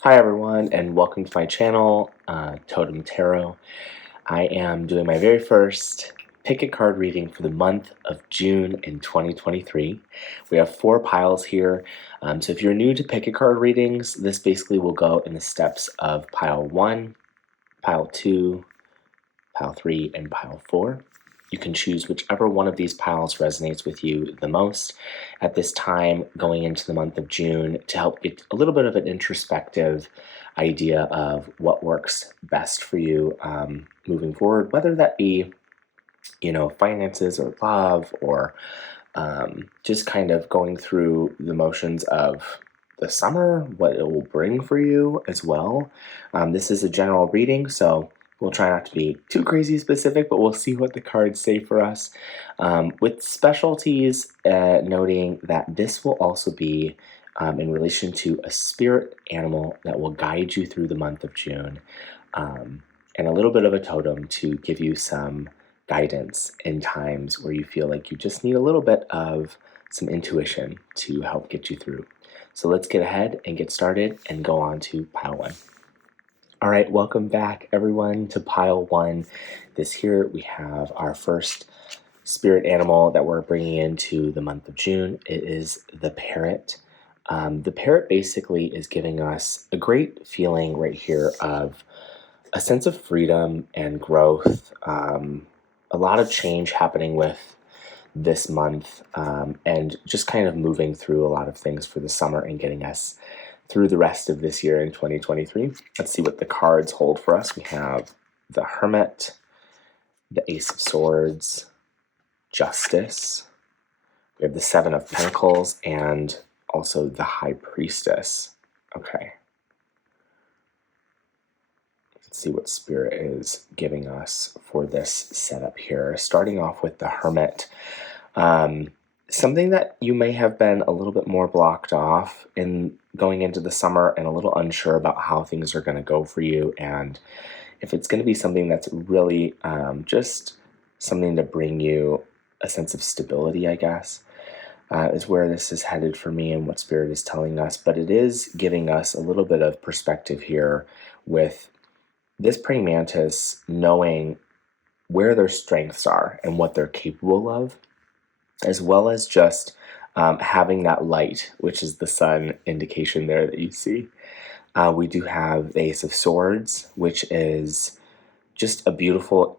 Hi everyone, and welcome to my channel, Totem Tarot. I am doing my very first pick a card reading for the month of June in 2023. We have 4 piles here, so if you're new to pick a card readings, this basically will go in the steps of pile 1, pile 2, pile 3, and pile 4. You can choose whichever one of these piles resonates with you the most at this time going into the month of June to help get a little bit of an introspective idea of what works best for you moving forward, whether that be, finances or love or just kind of going through the motions of the summer, what it will bring for you as well. This is a general reading, so we'll try not to be too crazy specific, but we'll see what the cards say for us. With specialties, noting that this will also be in relation to a spirit animal that will guide you through the month of June, and a little bit of a totem to give you some guidance in times where you feel like you just need a little bit of some intuition to help get you through. So let's get ahead and get started and go on to pile 1. All right, welcome back everyone to pile 1. This here we have our first spirit animal that we're bringing into the month of June. It is the parrot. The parrot basically is giving us a great feeling right here of a sense of freedom and growth, a lot of change happening with this month, and just kind of moving through a lot of things for the summer and getting us through the rest of this year in 2023. Let's see what the cards hold for us. We have the Hermit, the Ace of Swords, Justice. We have the Seven of Pentacles and also the High Priestess. Okay. Let's see what Spirit is giving us for this setup here. Starting off with the Hermit. Something that you may have been a little bit more blocked off in going into the summer and a little unsure about how things are going to go for you, and if it's going to be something that's really just something to bring you a sense of stability, I guess, is where this is headed for me and what Spirit is telling us. But it is giving us a little bit of perspective here with this praying mantis knowing where their strengths are and what they're capable of, as well as just having that light, which is the sun indication there that you see. We do have the Ace of Swords, which is just a beautiful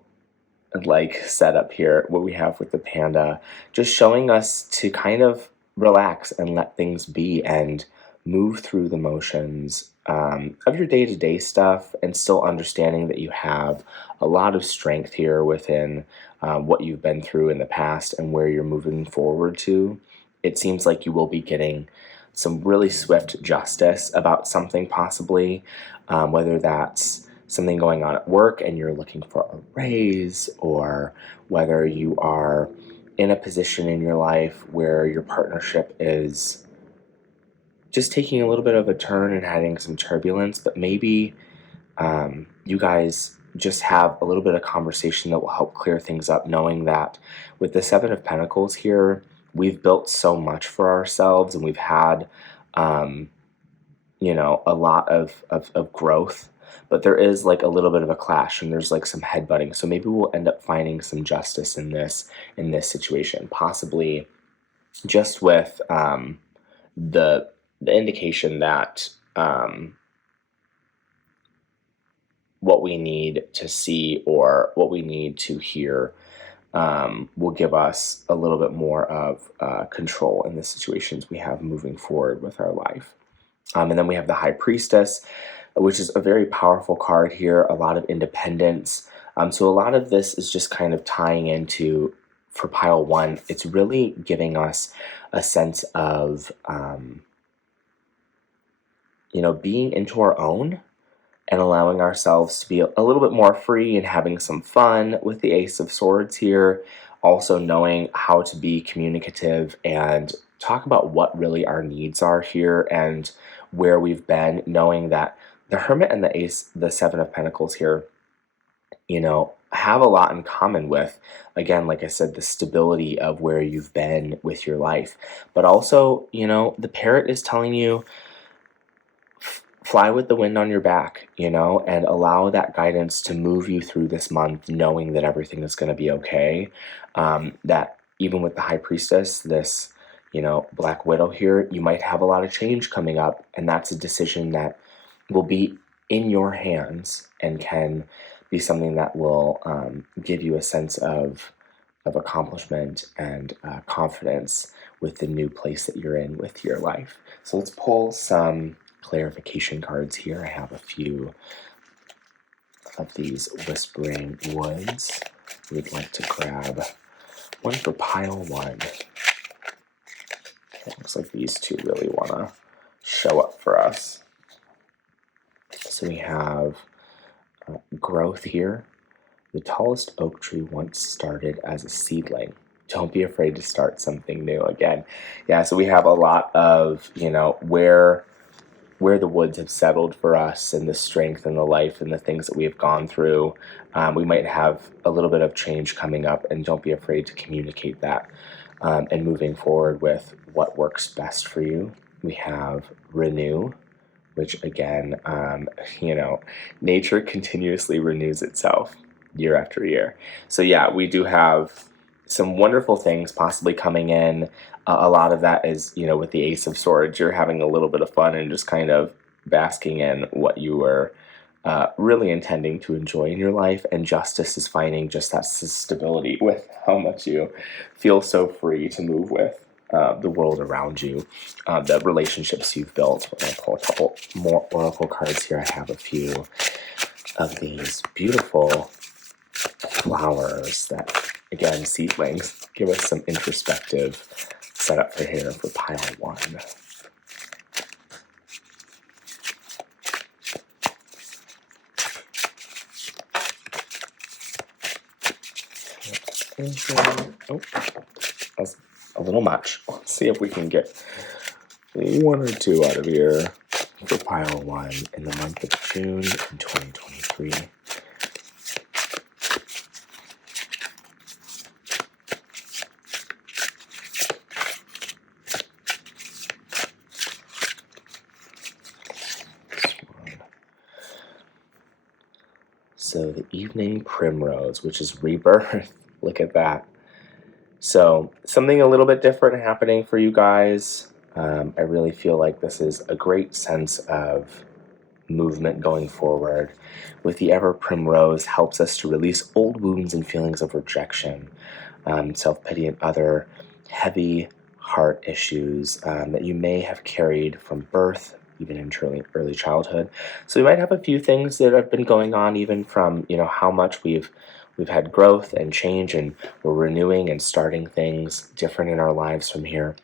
setup here, what we have with the panda, just showing us to kind of relax and let things be and move through the motions of your day-to-day stuff, and still understanding that you have a lot of strength here within what you've been through in the past and where you're moving forward to. It seems like you will be getting some really swift justice about something, possibly, whether that's something going on at work and you're looking for a raise, or whether you are in a position in your life where your partnership is just taking a little bit of a turn and having some turbulence, but maybe you guys just have a little bit of conversation that will help clear things up, knowing that with the Seven of Pentacles here, we've built so much for ourselves and we've had, a lot of growth, but there is like a little bit of a clash and there's like some headbutting. So maybe we'll end up finding some justice in this situation, possibly just with the indication that what we need to see or what we need to hear will give us a little bit more of control in the situations we have moving forward with our life. And then we have the High Priestess, which is a very powerful card here, a lot of independence. So a lot of this is just kind of tying into, for pile 1, it's really giving us a sense of, being into our own and allowing ourselves to be a little bit more free and having some fun with the Ace of Swords here. Also knowing how to be communicative and talk about what really our needs are here and where we've been, knowing that the Hermit and the Seven of Pentacles here, have a lot in common with, again, like I said, the stability of where you've been with your life. But also, the Parrot is telling you, fly with the wind on your back, and allow that guidance to move you through this month, knowing that everything is going to be okay. That even with the High Priestess, this, Black Widow here, you might have a lot of change coming up, and that's a decision that will be in your hands and can be something that will give you a sense of accomplishment and confidence with the new place that you're in with your life. So let's pull some clarification cards here. I have a few of these Whispering Woods. We'd like to grab one for pile one. It looks like these two really want to show up for us. So we have growth here. The tallest oak tree once started as a seedling. Don't be afraid to start something new again. Yeah, so we have a lot of, where the woods have settled for us and the strength and the life and the things that we have gone through. We might have a little bit of change coming up, and don't be afraid to communicate that and moving forward with what works best for you. We have renew, which again, nature continuously renews itself year after year. So yeah, we do have some wonderful things possibly coming in. A lot of that is, with the Ace of Swords, you're having a little bit of fun and just kind of basking in what you were really intending to enjoy in your life. And Justice is finding just that stability with how much you feel so free to move with the world around you, the relationships you've built. We're going to pull a couple more oracle cards here. I have a few of these beautiful flowers that, again, seedlings, give us some introspective setup for here for pile one. Oh, that's a little much. Let's see if we can get one or two out of here for pile one in the month of June in 2023. So the evening primrose, which is rebirth. Look at that. So something a little bit different happening for you guys. I really feel like this is a great sense of movement going forward. With the ever primrose, helps us to release old wounds and feelings of rejection, self-pity, and other heavy heart issues that you may have carried from birth, even in early childhood. So we might have a few things that have been going on, even from how much we've had growth and change, and we're renewing and starting things different in our lives from here.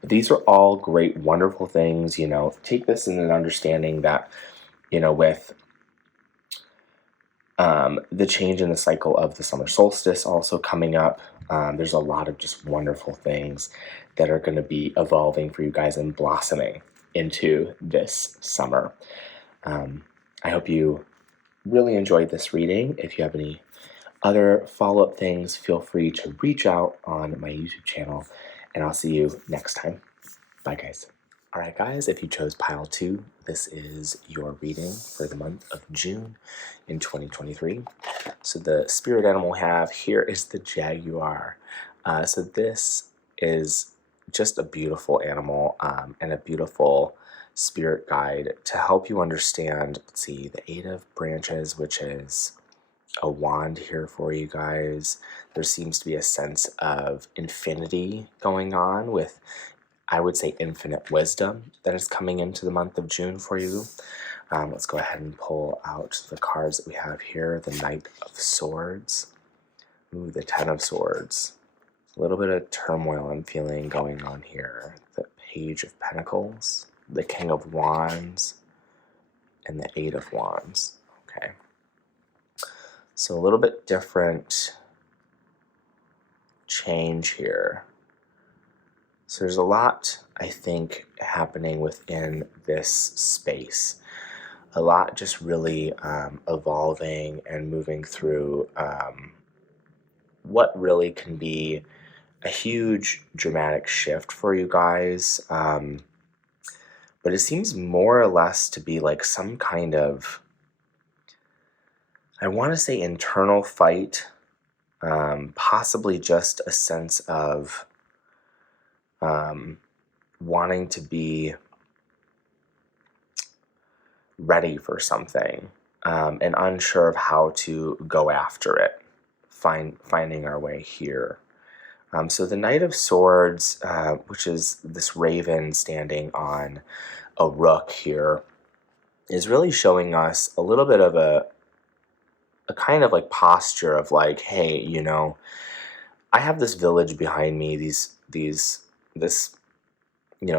But these are all great, wonderful things. Take this in an understanding that with the change in the cycle of the summer solstice also coming up, there's a lot of just wonderful things that are going to be evolving for you guys and blossoming into this summer. I hope you really enjoyed this reading. If you have any other follow-up things, feel free to reach out on my YouTube channel, and I'll see you next time. Bye, guys. All right, guys, if you chose pile two, this is your reading for the month of June in 2023. So the spirit animal we have here is the jaguar. So this is just a beautiful animal and a beautiful spirit guide to help you understand, let's see, the 8 of branches, which is a wand here for you guys. There seems to be a sense of infinity going on with, I would say, infinite wisdom that is coming into the month of June for you. Let's go ahead and pull out the cards that we have here. The Knight of Swords. Ooh, the 10 of Swords. A little bit of turmoil I'm feeling going on here. The Page of Pentacles. The King of Wands. And the 8 of Wands. Okay. So a little bit different change here. So there's a lot, I think, happening within this space. A lot just really evolving and moving through what really can be a huge dramatic shift for you guys. but it seems more or less to be like some kind of, I want to say, internal fight, possibly just a sense of wanting to be ready for something, and unsure of how to go after it, finding our way here. So the Knight of Swords, which is this raven standing on a rook here, is really showing us a little bit of a kind of like posture of like, hey, I have this village behind me, this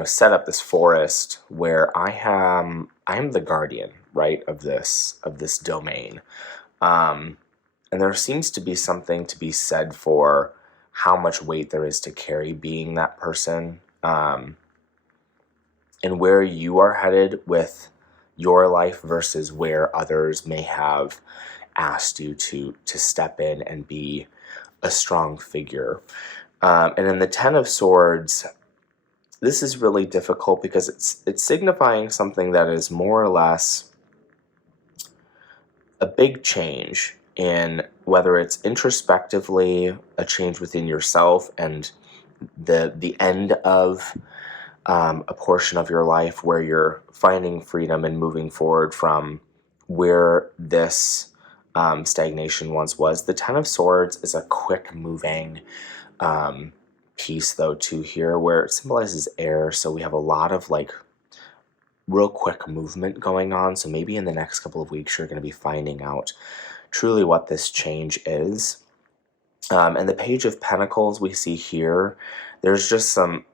set up this forest where I'm the guardian, right, of this domain. And there seems to be something to be said for how much weight there is to carry being that person, and where you are headed with your life versus where others may have asked you to step in and be a strong figure. And in the Ten of Swords, this is really difficult because it's signifying something that is more or less a big change in whether it's introspectively a change within yourself and the end of a portion of your life where you're finding freedom and moving forward from where this stagnation once was. The Ten of Swords is a quick moving piece, though, too, here, where it symbolizes air. So we have a lot of like real quick movement going on. So maybe in the next couple of weeks, you're going to be finding out truly what this change is. And the Page of Pentacles we see here, there's just some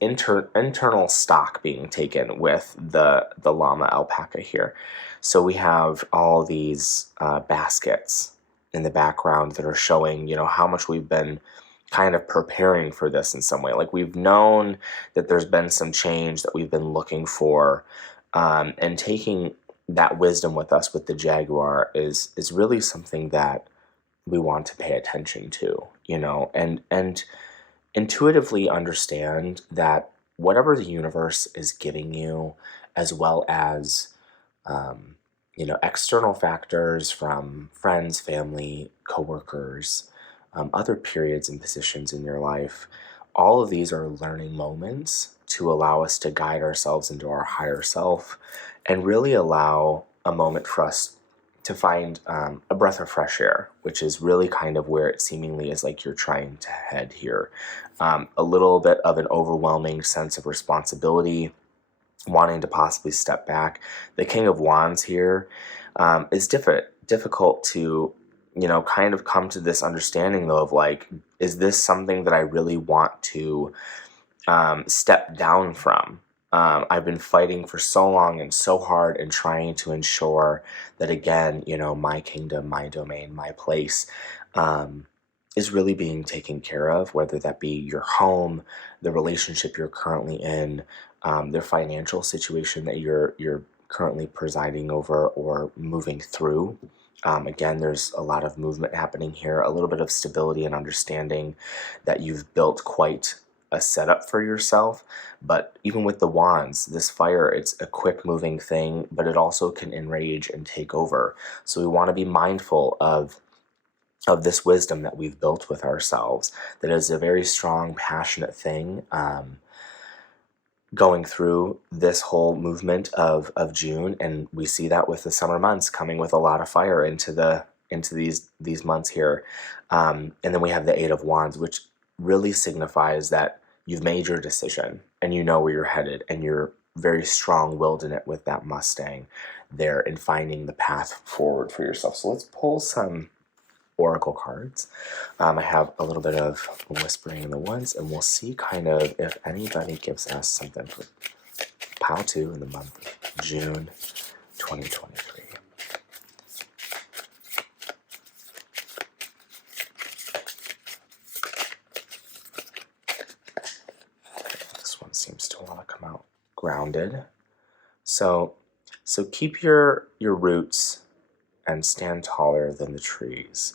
internal stock being taken with the llama alpaca here. So we have all these baskets in the background that are showing, how much we've been kind of preparing for this in some way. Like we've known that there's been some change that we've been looking for, and taking that wisdom with us with the jaguar is really something that we want to pay attention to, and intuitively understand that whatever the universe is giving you, as well as external factors from friends, family, coworkers, other periods and positions in your life, all of these are learning moments to allow us to guide ourselves into our higher self and really allow a moment for us to find a breath of fresh air, which is really kind of where it seemingly is like you're trying to head here. A little bit of an overwhelming sense of responsibility, wanting to possibly step back. The King of Wands here is difficult to, kind of come to this understanding, though, of like, is this something that I really want to step down from? I've been fighting for so long and so hard and trying to ensure that, again, my kingdom, my domain, my place is really being taken care of, whether that be your home, the relationship you're currently in, their financial situation that you're currently presiding over or moving through. Again, there's a lot of movement happening here, a little bit of stability and understanding that you've built quite a setup for yourself. But even with the wands, this fire, it's a quick moving thing, but it also can enrage and take over. So we want to be mindful of this wisdom that we've built with ourselves, that is a very strong, passionate thing, going through this whole movement of June. And we see that with the summer months coming with a lot of fire into these months here. And then we have the Eight of Wands, which really signifies that you've made your decision and you know where you're headed, and you're very strong-willed in it with that Mustang there and finding the path forward for yourself. So let's pull some oracle cards. I have a little bit of whispering in the woods, and we'll see kind of if anybody gives us something for Pile 2 in the month of June 2023. This one seems to want to come out grounded. So keep your roots and stand taller than the trees.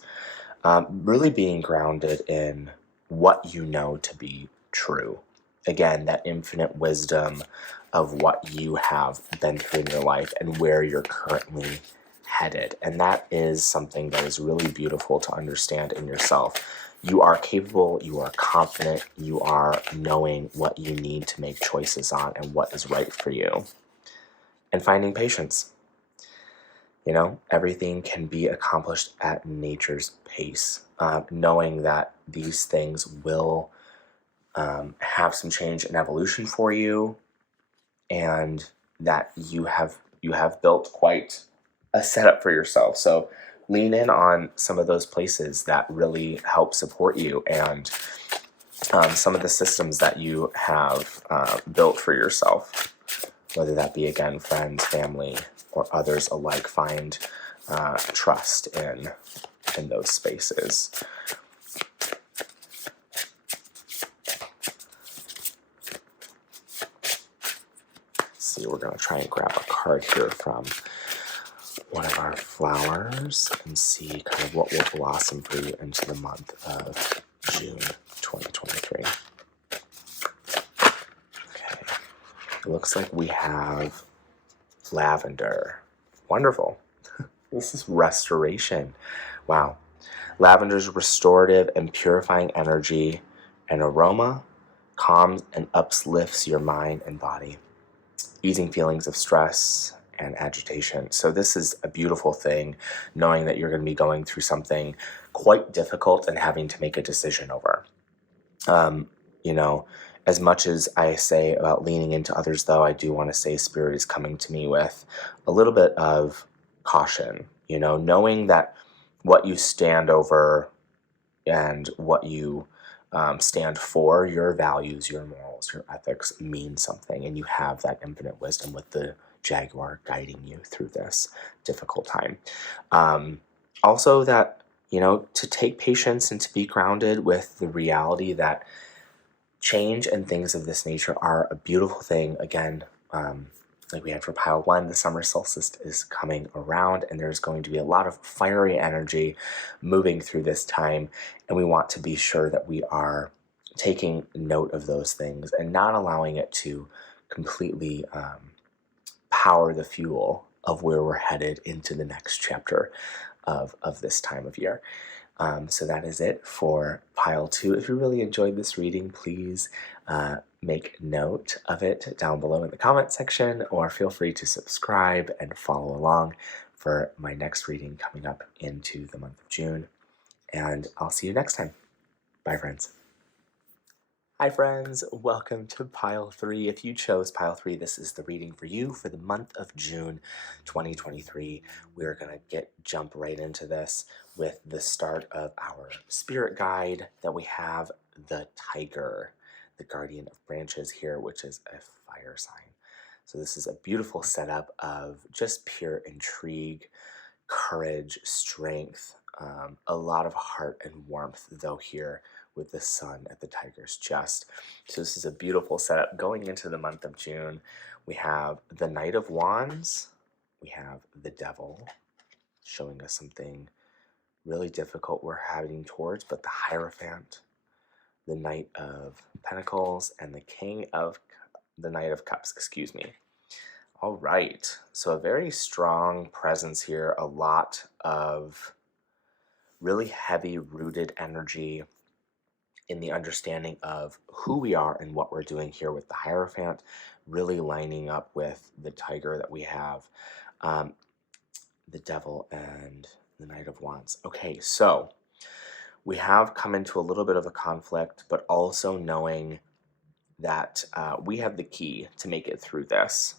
Really being grounded in what you know to be true. again, that infinite wisdom of what you have been through in your life and where you're currently headed. And that is something that is really beautiful to understand in yourself. You are capable, you are confident, you are knowing what you need to make choices on and what is right for you. And finding patience. Everything can be accomplished at nature's pace. Knowing that these things will have some change and evolution for you, and that you have built quite a setup for yourself. So lean in on some of those places that really help support you, and some of the systems that you have built for yourself, whether that be, again, friends, family, or others alike. Find trust in those spaces. See, we're going to try and grab a card here from one of our flowers and see kind of what will blossom for you into the month of June 2023. Okay, it looks like we have lavender. Wonderful. This is restoration. Wow. Lavender's restorative and purifying energy and aroma calms and uplifts your mind and body, easing feelings of stress and agitation. So this is a beautiful thing, knowing that you're going to be going through something quite difficult and having to make a decision over. As much as I say about leaning into others, though, I do want to say Spirit is coming to me with a little bit of caution, knowing that what you stand over and what you stand for, your values, your morals, your ethics, mean something, and you have that infinite wisdom with the Jaguar guiding you through this difficult time. Also that, to take patience and to be grounded with the reality that change and things of this nature are a beautiful thing. Again, like we had for pile 1, the summer solstice is coming around, and there's going to be a lot of fiery energy moving through this time, and we want to be sure that we are taking note of those things and not allowing it to completely power the fuel of where we're headed into the next chapter of this time of year. So that is it for pile 2. If you really enjoyed this reading, please make note of it down below in the comment section, or feel free to subscribe and follow along for my next reading coming up into the month of June. And I'll see you next time. Bye, friends. Hi friends, welcome to pile 3. If you chose pile 3, this is the reading for you for the month of June 2023. We're going to jump right into this with the start of our spirit guide that we have, the tiger, the guardian of branches here, which is a fire sign. So this is a beautiful setup of just pure intrigue, courage, strength, a lot of heart and warmth, though here with the sun at the tiger's chest. So this is a beautiful setup going into the month of June. We have the Knight of Wands, we have the Devil, showing us something really difficult we're heading towards, but the Hierophant, the Knight of Pentacles, and the Knight of Cups, excuse me. All right, so a very strong presence here, a lot of really heavy rooted energy in the understanding of who we are and what we're doing here, with the Hierophant really lining up with the tiger that we have, the Devil, and the Knight of Wands. Okay, so we have come into a little bit of a conflict, but also knowing that we have the key to make it through this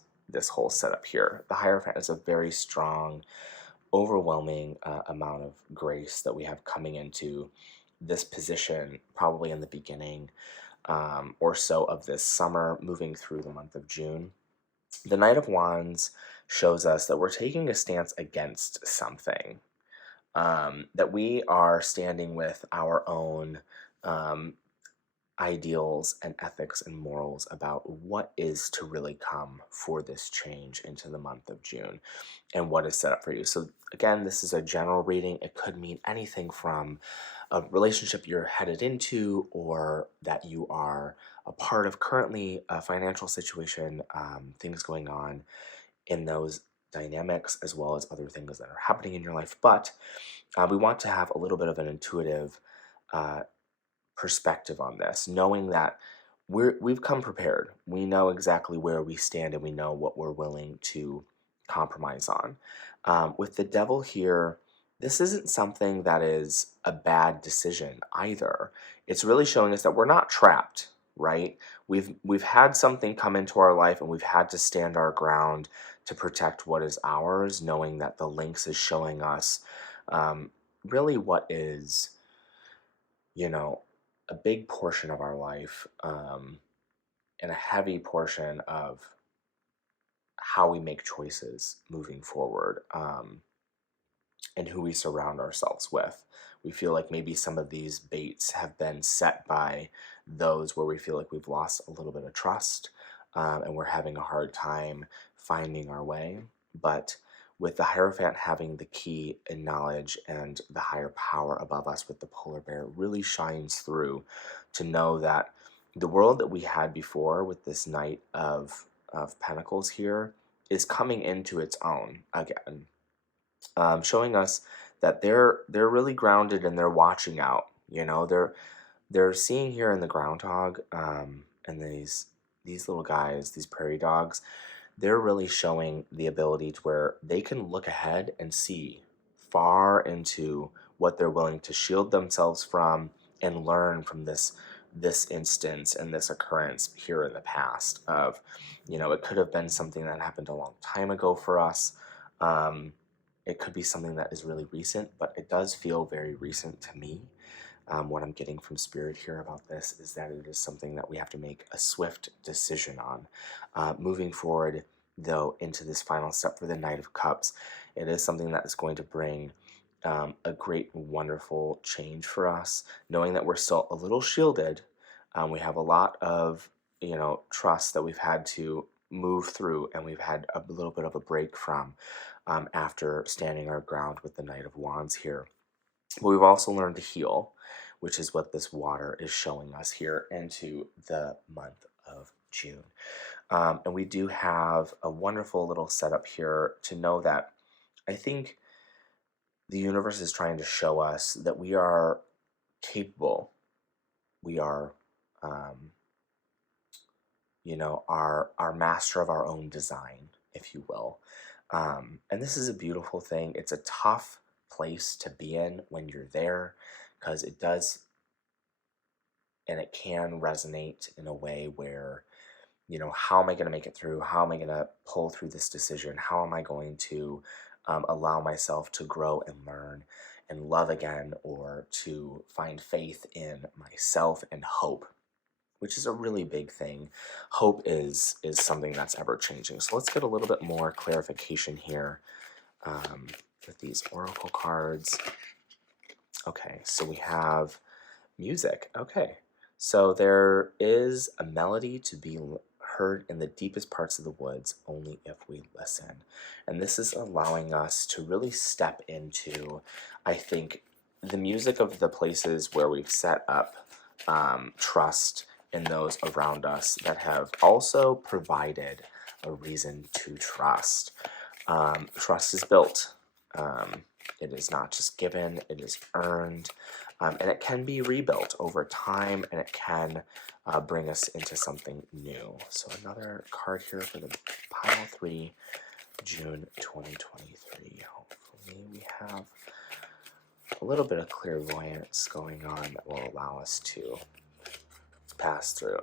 whole setup here. The Hierophant is a very strong, overwhelming amount of grace that we have coming into this position, probably in the beginning or so of this summer, moving through the month of June. The Knight of Wands shows us that we're taking a stance against something, that we are standing with our own ideals and ethics and morals about what is to really come for this change into the month of June and what is set up for you. So, again, this is a general reading. It could mean anything from a relationship you're headed into or that you are a part of currently, a financial situation, things going on in those dynamics, as well as other things that are happening in your life. But we want to have a little bit of an intuitive uh, perspective on this, knowing that we've come prepared. We know exactly where we stand and we know what we're willing to compromise on. With the devil here, this isn't something that is a bad decision either. It's really showing us that we're not trapped, right? We've had something come into our life and we've had to stand our ground to protect what is ours, knowing that the lynx is showing us really what is, you know, a big portion of our life, and a heavy portion of how we make choices moving forward, and who we surround ourselves with. We feel like maybe some of these baits have been set by those where we feel like we've lost a little bit of trust, and we're having a hard time finding our way. But with the Hierophant having the key in knowledge and the higher power above us with the polar bear really shines through to know that the world that we had before with this Knight of Pentacles here is coming into its own again, showing us that they're really grounded and they're watching out. You know, they're seeing here in the groundhog, and these little guys, these prairie dogs, they're really showing the ability to where they can look ahead and see far into what they're willing to shield themselves from and learn from this instance and this occurrence here in the past of, it could have been something that happened a long time ago for us. It could be something that is really recent, but it does feel very recent to me. What I'm getting from Spirit here about this is that it is something that we have to make a swift decision on. Moving forward, though, into this final step for the Knight of Cups, it is something that is going to bring a great, wonderful change for us, knowing that we're still a little shielded. We have a lot of, trust that we've had to move through, and we've had a little bit of a break from after standing our ground with the Knight of Wands here. But we've also learned to heal, which is what this water is showing us here into the month of June. And we do have a wonderful little setup here to know that I think the universe is trying to show us that we are capable. We are, um, our master of our own design, if you will. And this is a beautiful thing. It's a tough place to be in when you're there, because it does and it can resonate in a way where, how am I going to make it through? How am I going to pull through this decision? How am I going to allow myself to grow and learn and love again, or to find faith in myself and hope, which is a really big thing. Hope is something that's ever changing. So let's get a little bit more clarification here with these oracle cards. Okay, so we have music. Okay, so there is a melody to be heard in the deepest parts of the woods only if we listen. And this is allowing us to really step into, I think, the music of the places where we've set up trust in those around us that have also provided a reason to trust. Trust is built. It is not just given, it is earned. And it can be rebuilt over time, and it can bring us into something new. So another card here for the pile 3, June 2023. Hopefully we have a little bit of clairvoyance going on that will allow us to pass through.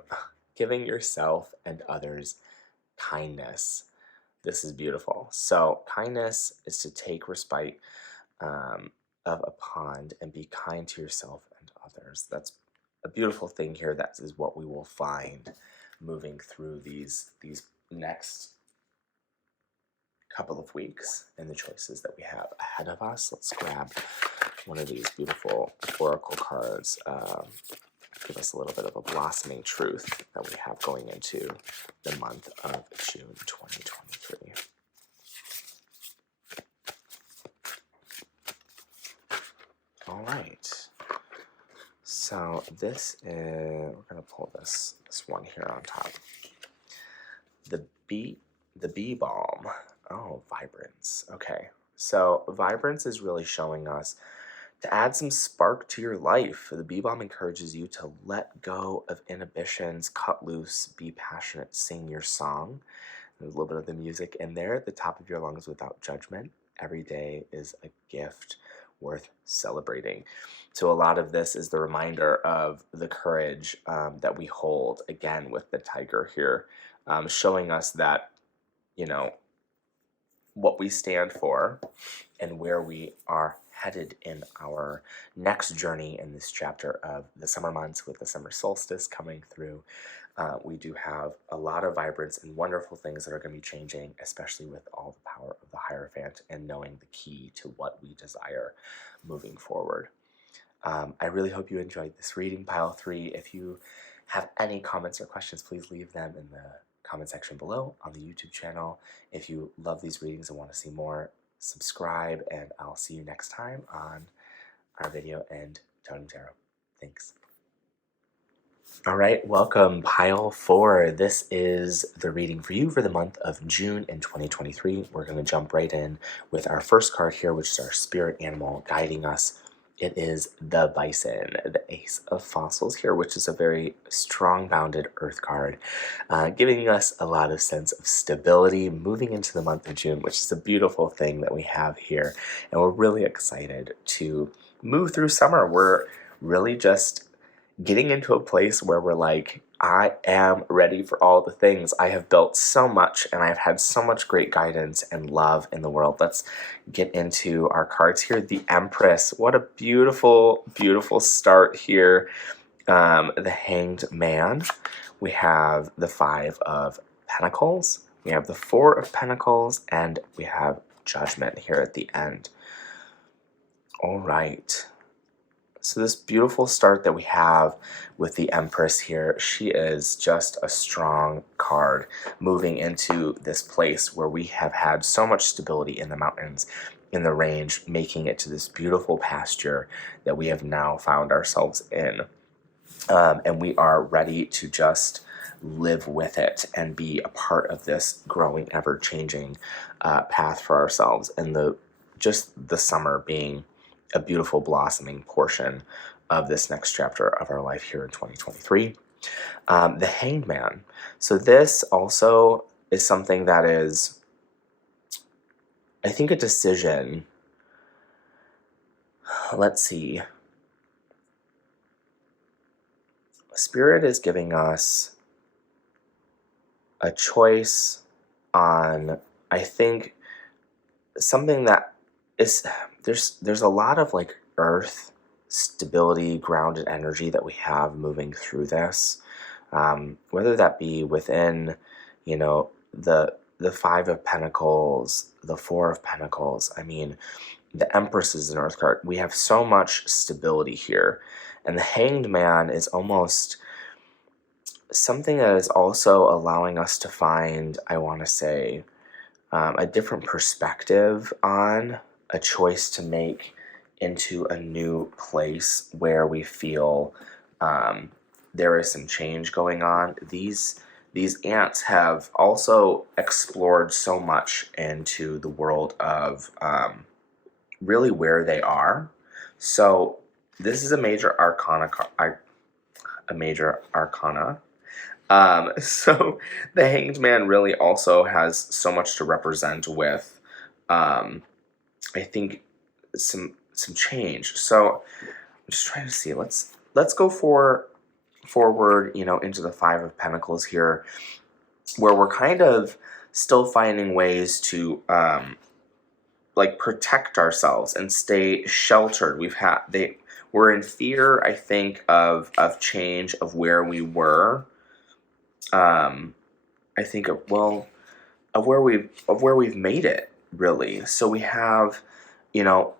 Giving yourself and others kindness. This is beautiful. So kindness is to take respite of a pond and be kind to yourself and others. That's a beautiful thing here. That is what we will find moving through these next couple of weeks and the choices that we have ahead of us. Let's grab one of these beautiful oracle cards give us a little bit of a blossoming truth that we have going into the month of June 2023. All right. So this is, we're going to pull this one here on top. The bee balm. Oh, vibrance. Okay. So vibrance is really showing us to add some spark to your life. The bee balm encourages you to let go of inhibitions, cut loose, be passionate, sing your song. There's a little bit of the music in there at the top of your lungs without judgment. Every day is a gift worth celebrating. So a lot of this is the reminder of the courage that we hold, again, with the tiger here, showing us that, you know, what we stand for and where we are headed in our next journey in this chapter of the summer months with the summer solstice coming through. We do have a lot of vibrance and wonderful things that are going to be changing, especially with all the power of the Hierophant and knowing the key to what we desire moving forward. I really hope you enjoyed this reading, Pile 3. If you have any comments or questions, please leave them in the comment section below on the YouTube channel. If you love these readings and want to see more, subscribe, and I'll see you next time on our video and Totem Tarot. Thanks. All right, welcome, Pile 4. This is the reading for you for the month of June in 2023. We're going to jump right in with our first card here, which is our spirit animal guiding us. It is the Bison, the Ace of Fossils here, which is a very strong-bounded earth card, giving us a lot of sense of stability moving into the month of June, which is a beautiful thing that we have here. And we're really excited to move through summer. We're really just getting into a place where we're like, I am ready for all the things. I have built so much and I've had so much great guidance and love in the world. Let's get into our cards here. The Empress. What a beautiful, beautiful start here. The Hanged Man. We have the Five of Pentacles. We have the Four of Pentacles. And we have Judgment here at the end. All right. So this beautiful start that we have with the Empress here, she is just a strong card moving into this place where we have had so much stability in the mountains, in the range, making it to this beautiful pasture that we have now found ourselves in. And we are ready to just live with it and be a part of this growing, ever-changing path for ourselves. And the summer being a beautiful blossoming portion of this next chapter of our life here in 2023. The Hanged Man. So this also is something that is, I think, a decision. Let's see. Spirit is giving us a choice on, I think, something that is, there's a lot of like earth stability, grounded energy that we have moving through this, whether that be within, you know, the Five of Pentacles, the Four of Pentacles. I mean, the Empress is an earth card. We have so much stability here, and the Hanged Man is almost something that is also allowing us to find, I want to say, a different perspective on a choice to make into a new place where we feel there is some change going on. These ants have also explored so much into the world of really where they are. So this is a major arcana. So the Hanged Man really also has so much to represent with, I think, some change. So I'm just trying to see. Let's go forward, you know, into the Five of Pentacles here, where we're kind of still finding ways to like protect ourselves and stay sheltered. We're in fear, I think, of change, of where we were. I think of where we've made it, really. So we have, you know,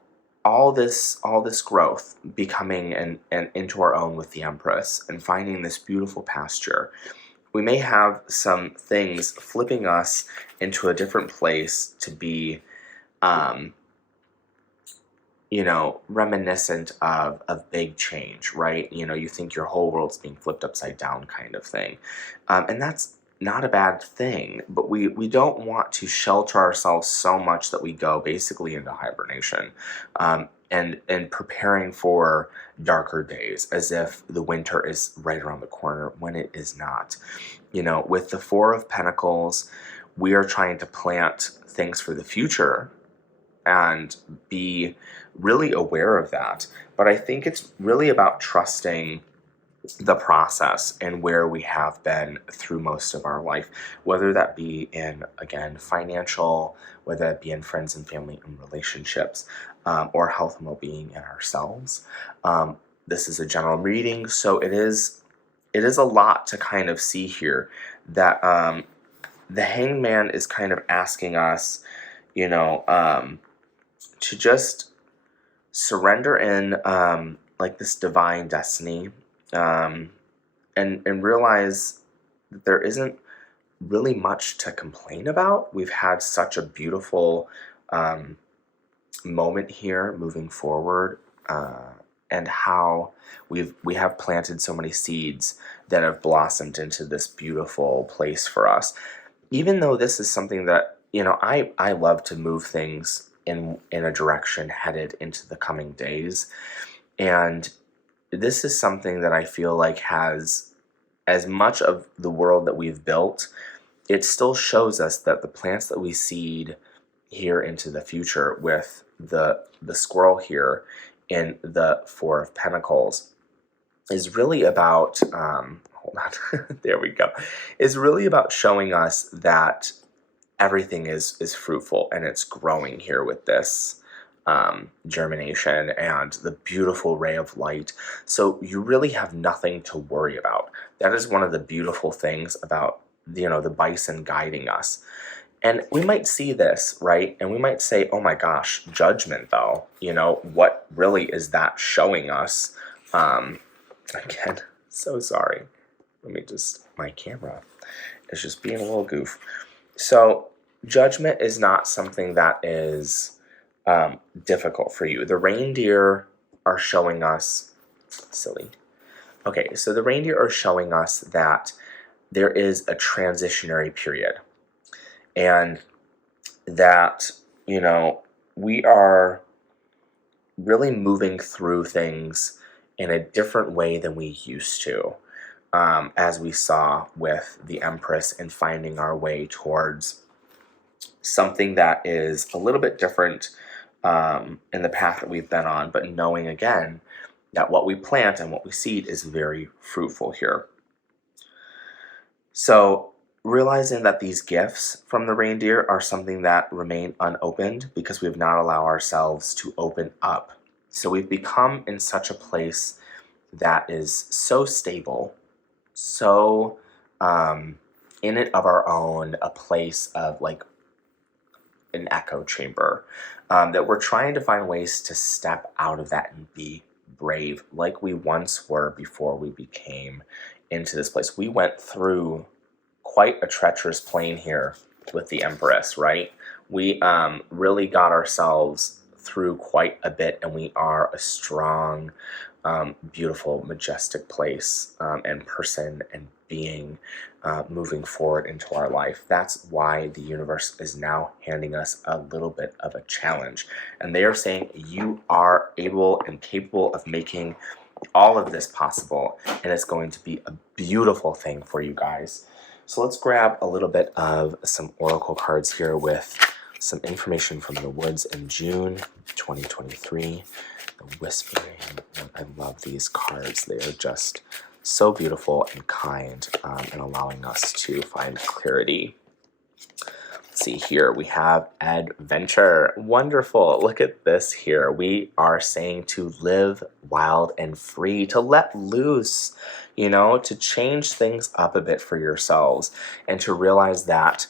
all this growth becoming and into our own with the Empress and finding this beautiful pasture. We may have some things flipping us into a different place to be, um, reminiscent of big change, right? You think your whole world's being flipped upside down kind of thing. And that's not a bad thing, but we don't want to shelter ourselves so much that we go basically into hibernation, and preparing for darker days as if the winter is right around the corner when it is not. With the Four of Pentacles, we are trying to plant things for the future and be really aware of that. But I think it's really about trusting the process and where we have been through most of our life, whether that be in, again, financial, whether that be in friends and family and relationships, or health and well-being in ourselves. This is a general reading, so it is a lot to kind of see here that the Hangman is kind of asking us, to just surrender in, like this divine destiny, and realize that there isn't really much to complain about. We've had such a beautiful moment here moving forward, and how we have planted so many seeds that have blossomed into this beautiful place for us. Even though this is something that I love to move things in a direction headed into the coming days, and this is something that I feel like has as much of the world that we've built. It still shows us that the plants that we seed here into the future with the squirrel here in the Four of Pentacles is really about, hold on, there we go, is really about showing us that everything is fruitful and it's growing here with this germination and the beautiful ray of light. So you really have nothing to worry about. That is one of the beautiful things about the bison guiding us. And we might see this, right? And we might say, oh my gosh, judgment though. What really is that showing us? Again, so sorry. My camera is just being a little goof. So judgment is not something that is difficult for you. The reindeer are showing us, silly. Okay, so the reindeer are showing us that there is a transitionary period, and that, we are really moving through things in a different way than we used to, as we saw with the Empress, and finding our way towards something that is a little bit different in the path that we've been on, but knowing again that what we plant and what we seed is very fruitful here. So realizing that these gifts from the reindeer are something that remain unopened because we have not allowed ourselves to open up. So we've become in such a place that is so stable, so in it of our own, a place of like an echo chamber, that we're trying to find ways to step out of that and be brave like we once were before we became into this place. We went through quite a treacherous plane here with the Empress, right? We really got ourselves through quite a bit, and we are a strong, beautiful, majestic place and person and being moving forward into our life. That's why the universe is now handing us a little bit of a challenge. And they are saying you are able and capable of making all of this possible, and it's going to be a beautiful thing for you guys. So let's grab a little bit of some oracle cards here with some information from the woods in June 2023. The Whispering. I love these cards. They are just so beautiful and kind, and allowing us to find clarity. Let's see here. We have adventure. Wonderful. Look at this here. We are saying to live wild and free, to let loose, to change things up a bit for yourselves, and to realize that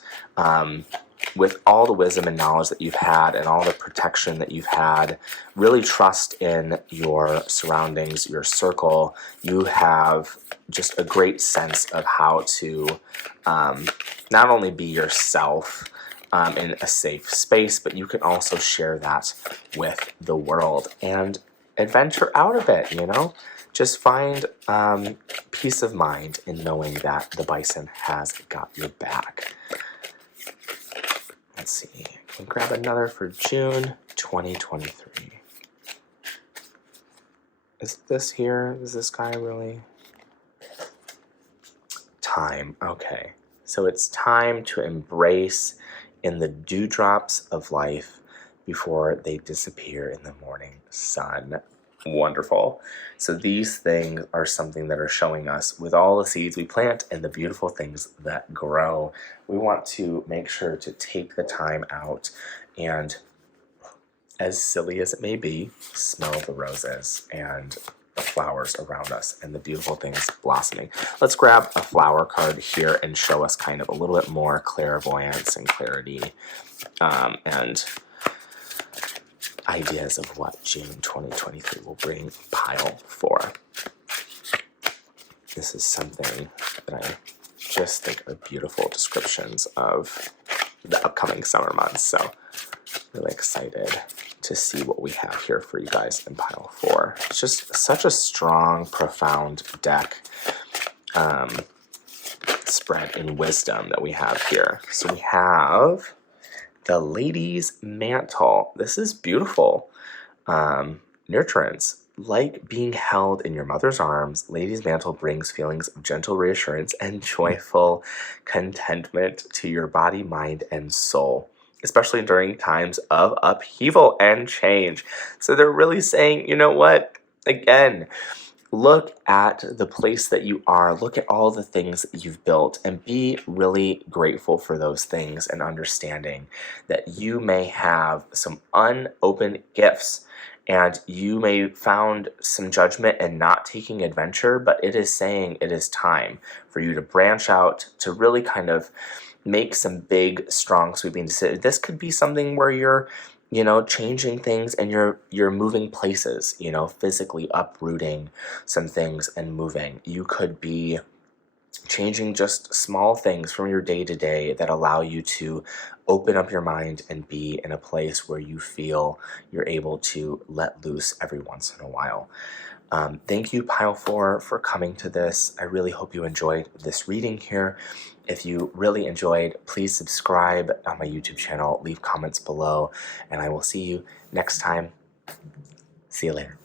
with all the wisdom and knowledge that you've had and all the protection that you've had, really trust in your surroundings, your circle. You have just a great sense of how to not only be yourself in a safe space, but you can also share that with the world and adventure out a bit, you know? Just find peace of mind in knowing that the bison has got your back. Let's see, we'll grab another for June 2023. Is this here? Is this guy really? Time, okay. So it's time to embrace in the dewdrops of life before they disappear in the morning sun. Wonderful. So these things are something that are showing us with all the seeds we plant and the beautiful things that grow. We want to make sure to take the time out and, as silly as it may be, smell the roses and the flowers around us and the beautiful things blossoming. Let's grab a flower card here and show us kind of a little bit more clairvoyance and clarity and ideas of what June 2023 will bring pile 4. This is something that I just think are beautiful descriptions of the upcoming summer months. So really excited to see what we have here for you guys in pile 4. It's just such a strong, profound deck spread in wisdom that we have here. So we have the Lady's Mantle. This is beautiful. Nurturance. Like being held in your mother's arms, Lady's Mantle brings feelings of gentle reassurance and joyful contentment to your body, mind, and soul, especially during times of upheaval and change. So they're really saying, you know what? Again, look at the place that you are, look at all the things that you've built, and be really grateful for those things and understanding that you may have some unopened gifts and you may found some judgment and not taking adventure, but it is saying it is time for you to branch out, to really kind of make some big, strong, sweeping decisions. This could be something where you're, you know, changing things and you're moving places, you know, physically uprooting some things and moving. You could be changing just small things from your day to day that allow you to open up your mind and be in a place where you feel you're able to let loose every once in a while. Thank you, Pile 4, for coming to this. I really hope you enjoyed this reading here. If you really enjoyed, please subscribe on my YouTube channel, leave comments below, and I will see you next time. See you later.